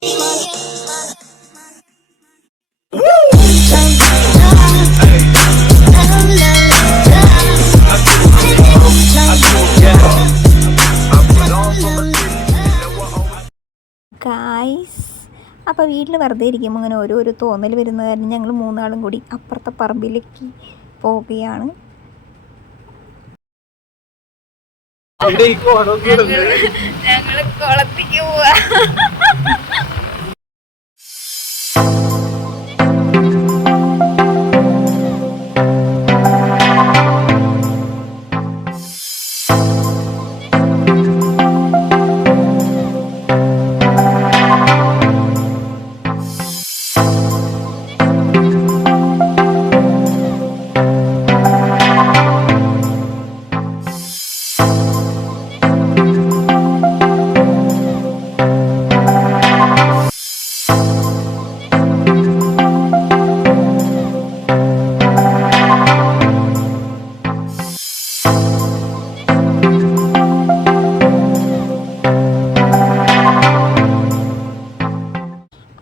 Guys, അപ്പോൾ വീട്ടിൽ വെറുതെ ഇരിക്കുമ്പോൾ അങ്ങനെ ഓരോരോ തോന്നൽ വരുന്ന കാരണം ഞങ്ങൾ മൂന്നാളും കൂടി അപ്പുറത്തെ പറമ്പിലേക്ക് പോവുകയാണ്. ഞങ്ങൾ കുളത്തേക്ക് പോവാ.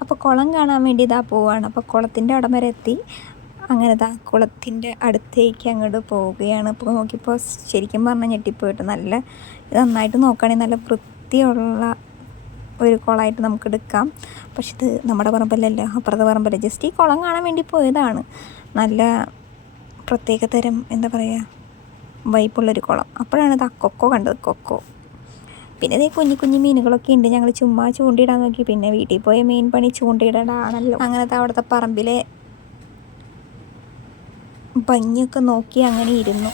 അപ്പോൾ കുളം കാണാൻ വേണ്ടി ഇതാ പോവുകയാണ്. അപ്പോൾ കുളത്തിൻ്റെ അവിടം വരെ എത്തി. അങ്ങനെ ഇതാ കുളത്തിൻ്റെ അടുത്തേക്ക് അങ്ങോട്ട് പോവുകയാണ്. ഇപ്പോൾ നോക്കിയപ്പോൾ ശരിക്കും പറഞ്ഞാൽ ഞെട്ടിപ്പോയിട്ട് നല്ല നന്നായിട്ട് നോക്കുകയാണെങ്കിൽ നല്ല വൃത്തിയുള്ള ഒരു കുളമായിട്ട് നമുക്ക് എടുക്കാം. പക്ഷെ ഇത് നമ്മുടെ പറമ്പല്ലല്ലോ, അപ്പുറത്തെ പറമ്പല്ല. ജസ്റ്റ് ഈ കുളം കാണാൻ വേണ്ടി പോയതാണ്. നല്ല പ്രത്യേകതരം എന്താ പറയുക വൈബുള്ളൊരു കുളം. അപ്പോഴാണ് ഇത് കൊക്കോ കണ്ടത്. കൊക്കോ പിന്നെ ഇതേ കുഞ്ഞു കുഞ്ഞു മീനുകളൊക്കെ ഉണ്ട്. ഞങ്ങൾ ചുമ്മാ ചൂണ്ടിയിടാൻ നോക്കി. പിന്നെ വീട്ടിൽ പോയ മെയിൻ പണി ചൂണ്ടയിടാനാണല്ലോ. അങ്ങനത്തെ അവിടുത്തെ പറമ്പിലെ ഭംഗിയൊക്കെ നോക്കി അങ്ങനെ ഇരുന്നു.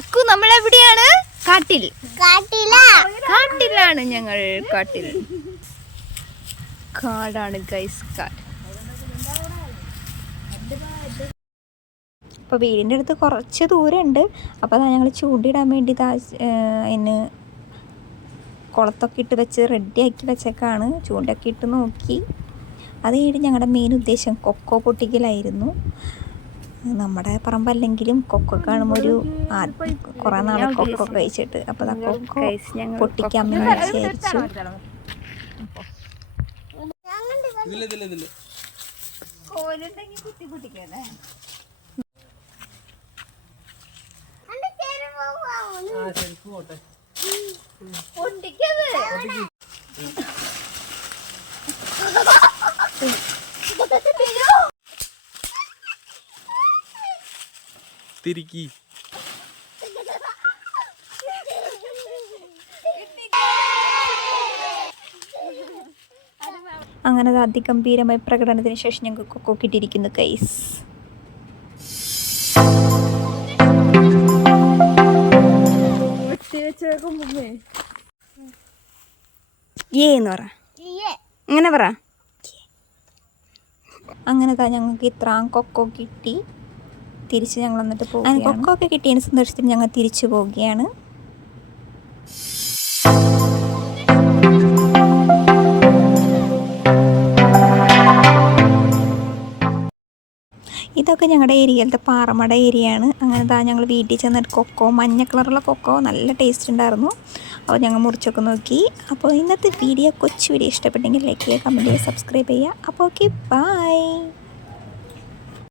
അക്കു, നമ്മളെവിടെയാണ്? കാട്ടിലാണ് ഞങ്ങൾ. കാട്ടിൽ കാടാണ് ഗൈസ്, കാട്. അപ്പോൾ വീടിൻ്റെ അടുത്ത് കുറച്ച് ദൂരമുണ്ട്. അപ്പോൾ അതാ ഞങ്ങൾ ചൂണ്ടിടാൻ വേണ്ടി അതിന് കുളത്തൊക്കെ ഇട്ട് വെച്ച് റെഡിയാക്കി വെച്ചേക്കാണ്. ചൂണ്ടൊക്കെ ഇട്ട് നോക്കി. അത് കഴിഞ്ഞിട്ട് ഞങ്ങളുടെ മെയിൻ ഉദ്ദേശം കൊക്കോ പൊട്ടിക്കലായിരുന്നു. നമ്മുടെ പറമ്പല്ലെങ്കിലും കൊക്കോ കാണുമ്പോൾ ഒരു കുറേ നാൾ കൊക്കോ കഴിച്ചിട്ട്, അപ്പോൾ അതാ കൊക്കോ പൊട്ടിക്കാമെന്ന് വിചാരിച്ചു. തിരിക്കി അങ്ങനെ അതിഗംഭീരമായ പ്രകടനത്തിന് ശേഷം ഞങ്ങൾക്ക് കൊക്കോ കിട്ടിയിരിക്കുന്നു ഗൈസ്. അങ്ങനെ പറ. അങ്ങനെ ഞങ്ങൾക്ക് ഇത്രയും കൊക്കോ കിട്ടി. തിരിച്ച് ഞങ്ങൾ വന്നിട്ട് പോകും. അങ്ങനെ കൊക്കോ ഒക്കെ കിട്ടിയതിന് സന്തോഷത്തിൽ ഞങ്ങൾ തിരിച്ചു പോവുകയാണ്. ഇതൊക്കെ ഞങ്ങളുടെ ഏരിയയിലത്തെ പാറമട ഏരിയയാണ്. അങ്ങനെ ഞങ്ങൾ വീട്ടിൽ ചെന്നിട്ട് കൊക്കോ, മഞ്ഞ കളറുള്ള കൊക്കോ നല്ല ടേസ്റ്റ് ഉണ്ടായിരുന്നു. അപ്പോൾ ഞങ്ങൾ മുറിച്ചൊക്കെ നോക്കി. അപ്പോൾ ഇന്നത്തെ വീഡിയോ, കൊച്ചു വീഡിയോ ഇഷ്ടപ്പെട്ടെങ്കിൽ ലൈക്ക് ചെയ്യുക, കമൻറ്റ് ചെയ്യുക, സബ്സ്ക്രൈബ് ചെയ്യുക. അപ്പോൾ ഓക്കെ, ബൈ.